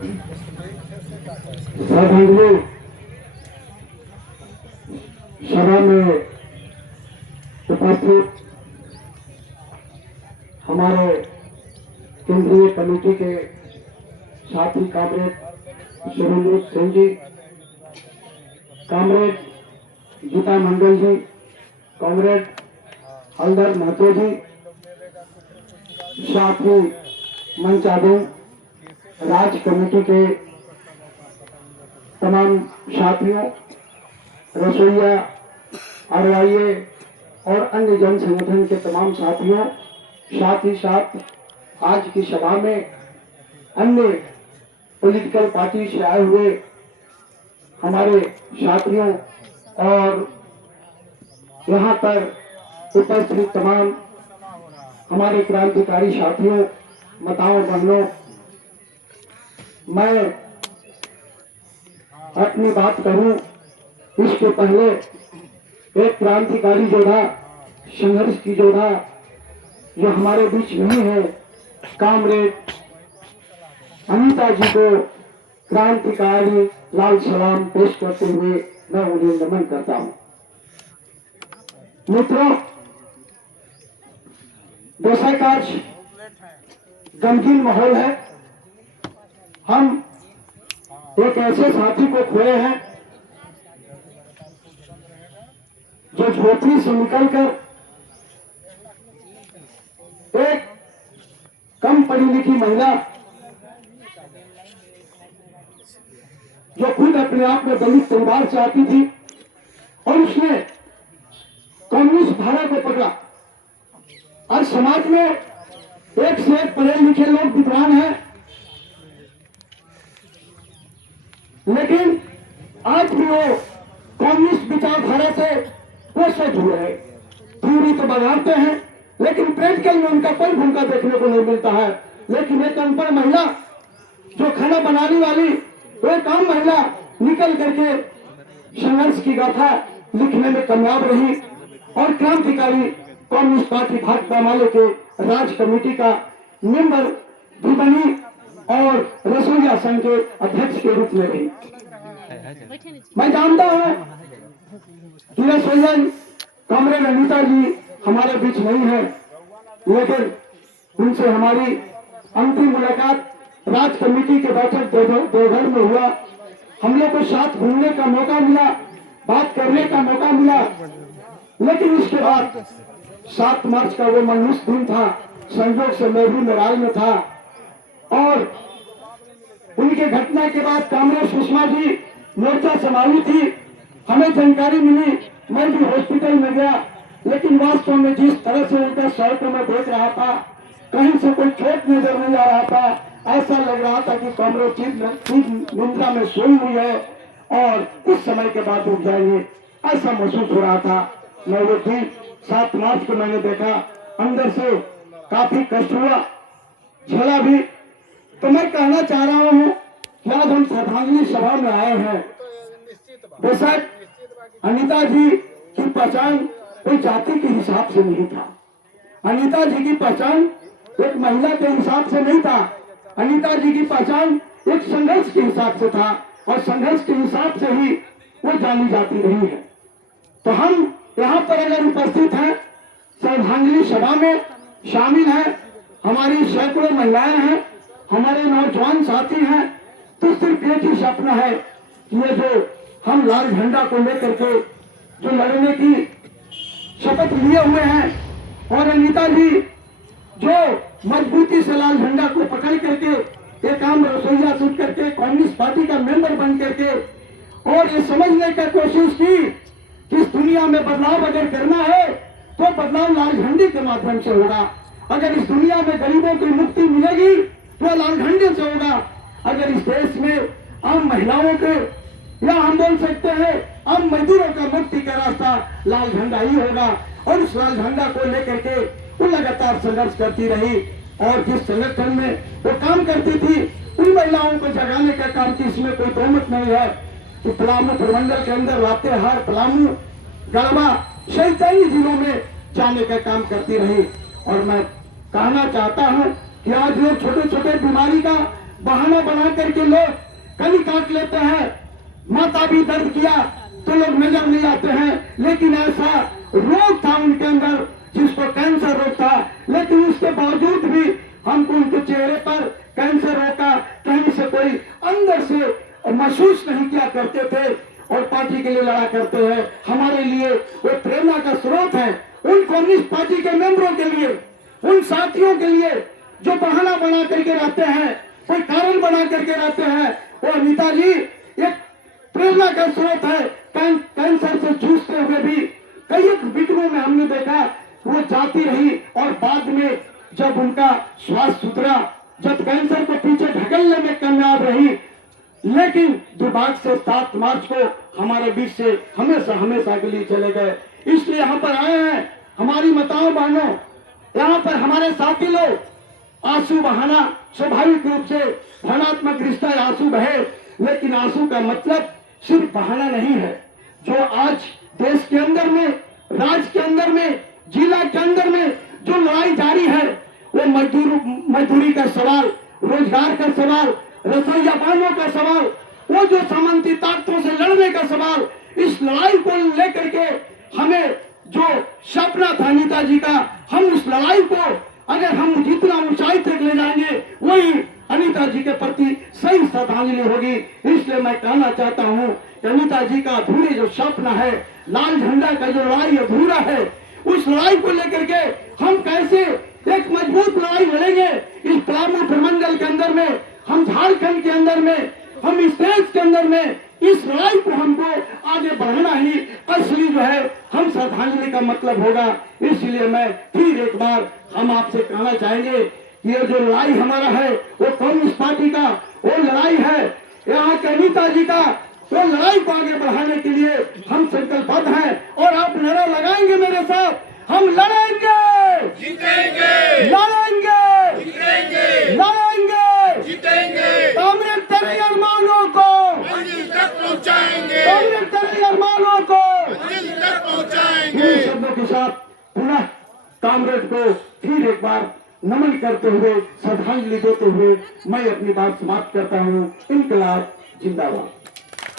श्रद्धांजलि सभा में उपस्थित हमारे केंद्रीय कमेटी के साथी कामरेड सुरेंद्र सिंह जी, कामरेड गीता मंडल जी, कामरेड हलदर महतो जी, साथी मंच आधीन राज्य कमेटी के तमाम साथियों, रसोईया, आरवाईए और अन्य जन संगठन के तमाम साथियों, साथ ही साथ आज की सभा में अन्य पॉलिटिकल पार्टी से आए हुए हमारे साथियों और यहाँ पर उपस्थित तमाम हमारे क्रांतिकारी साथियों, माताओं बहनों, मैं अपनी बात करूं इसके पहले एक क्रांतिकारी योद्धा, संघर्ष की योद्धा जो हमारे बीच नहीं है, कामरेड अनीता जी को क्रांतिकारी लाल सलाम पेश करते हुए मैं उन्हें नमन करता हूं। मित्रों, जैसा कि आज गमगीन माहौल है, हम एक ऐसे साथी को खोए हैं जो झोपड़ी से निकलकर एक कम पढ़ी लिखी महिला जो खुद अपने आप में दलित परिवार से आती थी और उसने कम्युनिस्ट धारा को पकड़ा। और समाज में एक से एक पढ़े लिखे लोग विद्वान हैं, लेकिन आज भी वो कम्युनिस्ट विचारधारा से कोसों दूर है। थ्योरी तो बनाते हैं, लेकिन प्रैक्टिकल में उनका कोई भूमिका देखने को नहीं मिलता है। लेकिन एक अनपढ़ महिला जो खाना बनाने वाली, एक आम महिला निकल करके संघर्ष की गाथा लिखने में कामयाब रही और क्रांतिकारी कम्युनिस्ट पार्टी भाजपा माले के राज्य कमेटी का मेंबर भी बनी और रसोईया संघ के अध्यक्ष के रूप में भी। मैं जानता हूं कि रसोईया कामरेड अनीता जी हमारे बीच नहीं है, लेकिन उनसे हमारी अंतिम मुलाकात राज्य कमेटी के बैठक देवघर में हुआ। हम लोग को साथ घूमने का मौका मिला, बात करने का मौका मिला, लेकिन इसके बाद 7 मार्च का वो मनहूस दिन था, संयोग से मैं भी मेराल में था और उनके घटना के बाद कामरेड सुषमा जी मोर्चा संभाली थी। हमें जानकारी मिली, मैं भी हॉस्पिटल में गया, लेकिन वास्तव में जिस तरह से उनका शव मैं देख रहा था, कहीं से कोई चोट नजर नहीं आ रहा था। ऐसा लग रहा था कि कामरेड ठीक निंद्रा में सोई हुई है और कुछ समय के बाद उठ जाएंगे, ऐसा महसूस हो रहा था। मैं वो थी 7 मार्च को मैंने देखा, अंदर से काफी कष्ट हुआ, झेला भी। तो मैं कहना चाह रहा हूँ कि आज हम श्रद्धांजलि सभा में आए हैं। बेशक अनीता जी की पहचान कोई जाति के हिसाब से नहीं था, अनीता जी की पहचान एक महिला के हिसाब से नहीं था, अनीता जी की पहचान एक संघर्ष के हिसाब से था और संघर्ष के हिसाब से ही वो जानी जाती रही है। तो हम यहाँ पर अगर उपस्थित हैं, श्रद्धांजलि सभा में शामिल हैं, हमारी सैकड़ों महिलाएं हैं, हमारे नौजवान साथी हैं, तो सिर्फ एक ही सपना है कि ये जो हम लाल झंडा को लेकर के जो लड़ने की शपथ लिए हुए हैं और अनीता जी जो मजबूती से लाल झंडा को पकड़ करके एक आम रसोईया सुन करके कम्युनिस्ट पार्टी का मेंबर बन करके और ये समझने का कोशिश की कि इस दुनिया में बदलाव अगर करना है तो बदलाव लाल झंडे के माध्यम से होगा। अगर इस दुनिया में गरीबों की मुक्ति मिलेगी तो लाल झंडे से होगा। अगर इस देश में आम महिलाओं के या हम बोल सकते हैं आम मजदूरों का मुक्ति का रास्ता लाल झंडा ही होगा। और उस लाल झंडा को लेकर के वो लगातार संघर्ष करती रही और जिस संगठन में वो काम करती थी उन महिलाओं को जगाने का काम की इसमें कोई दोमत नहीं है कि पलामू प्रमंडल के अंदर लातेहार, पलामू, गढ़वा सहित कई जिलों में जाने का काम करती रही। और मैं कहना चाहता हूं कि आज लोग छोटे छोटे बीमारी का बहाना बना करके लोग कली काट लेते हैं, माथा भी दर्द किया तो लोग नजर नहीं आते हैं, लेकिन ऐसा रोग था उनके अंदर जिसको कैंसर रोग था, लेकिन उसके बावजूद भी हमको उनके चेहरे पर कैंसर रोग का कहीं से कोई अंदर से महसूस नहीं किया करते थे और पार्टी के लिए लड़ा करते हैं। हमारे लिए वो प्रेरणा का स्रोत है, उन कम्युनिस्ट पार्टी के मेंबरों के लिए, उन साथियों के लिए जो बहाना बना करके रहते हैं, कोई कारण बना करके रहते हैं। वो अनीता जी एक प्रेरणा का स्रोत है। कैंसर से जूझते हुए भी कई विघ्नों में हमने देखा वो जाती रही और बाद में जब उनका स्वास्थ्य सुधरा, जब कैंसर को पीछे ढकेलने में कामयाब रही, लेकिन दुर्भाग्य से 7 मार्च को हमारे बीच से हमेशा हमेशा के लिए चले गए। इसलिए यहाँ पर आए हैं हमारी माताओं बहनों, यहाँ पर हमारे साथी लोग, आंसू बहाना स्वाभाविक रूप से भावनात्मक रिश्ता आंसू बहे, लेकिन आंसू का मतलब सिर्फ बहाना नहीं है। जो आज देश के अंदर में, राज्य के अंदर में, जिला के अंदर में जो लड़ाई जारी है, वो मजदूरी का सवाल, रोजगार का सवाल, रसोईया पानों का सवाल, वो जो सामंती ताकतों से लड़ने का सवाल, इस लड़ाई को लेकर के हमें जो सपना था अनीता जी का, हम उस लड़ाई को अगर हम जितना ऊंचाई तक ले जाएंगे वही अनीता जी के प्रति सही श्रद्धांजलि होगी। इसलिए मैं कहना चाहता हूँ कि अनीता जी का अधूरे जो सपना है, लाल झंडा का जो लड़ाई अधूरा है, उस लड़ाई को लेकर के हम कैसे एक मजबूत लड़ाई लड़ेंगे। इस पलामू प्रमंडल के अंदर में, हम झारखंड के अंदर में, हम इस देश के अंदर में, इस लड़ाई को हमको आगे बढ़ाना ही असली जो है हम श्रद्धांजलि का मतलब होगा। इसलिए मैं फिर एक बार हम आपसे कहना चाहेंगे कि ये जो लड़ाई हमारा है वो कम्युनिस्ट पार्टी का वो लड़ाई है, यहाँ के अनीता जी का वो लड़ाई को आगे बढ़ाने के लिए हम संकल्पबद्ध हैं। और आप नारा लगाएंगे मेरे साथ, हम लड़ेंगे, जीतेंगे, लड़ेंगे, जीतेंगे, लड़ेंगे, जीतेंगे, कांग्रेस तेरे अरमानों को मंजिल तक पहुंचाएंगे, कांग्रेस तेरे अरमानों को मंजिल तक पहुंचाएंगे। इन शब्दों के साथ पुनः कांग्रेस को फिर एक बार नमन करते हुए, श्रद्धांजलि देते हुए मैं अपनी बात समाप्त करता हूँ। इनकलाब जिंदाबाद।